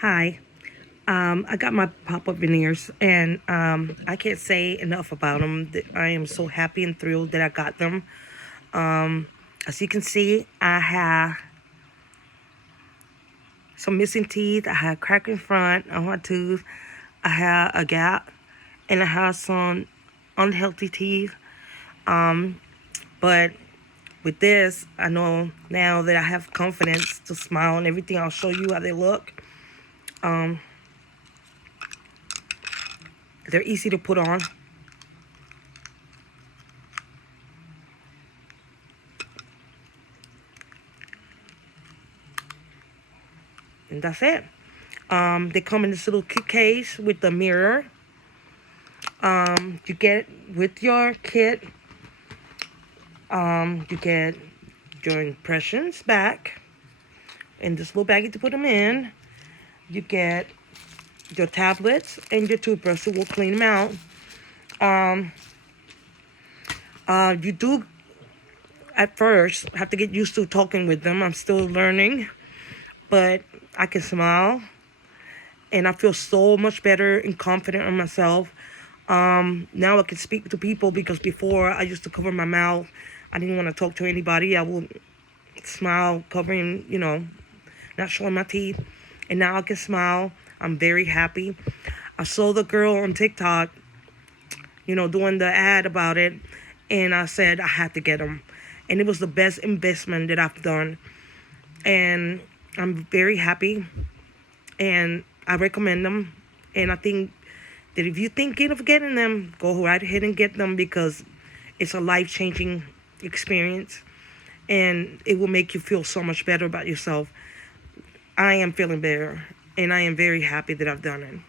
Hi. I got my pop-up veneers, and I can't say enough about them. I am so happy and thrilled that I got them. As you can see, I have some missing teeth. I have a crack in front on my tooth. I have a gap, and I have some unhealthy teeth. But with this, I know now that I have confidence to smile and everything. I'll show you how they look. They're easy to put on. And that's it. They come in this little cute case with the mirror. You get with your kit. You get your impressions back in this little baggie to put them in. You get your tablets and your toothbrush, so we'll clean them out. You do at first have to get used to talking with them. I'm still learning, but I can smile. And I feel so much better and confident in myself. Now I can speak to people, because before I used to cover my mouth. I didn't want to talk to anybody. I would smile, covering, not showing my teeth. And now I can smile. I'm very happy. I saw the girl on TikTok, doing the ad about it. And I said I had to get them. And it was the best investment that I've done. And I'm very happy. And I recommend them. And I think that if you're thinking of getting them, go right ahead and get them, because it's a life-changing experience. And it will make you feel so much better about yourself. I am feeling better. And I am very happy that I've done it.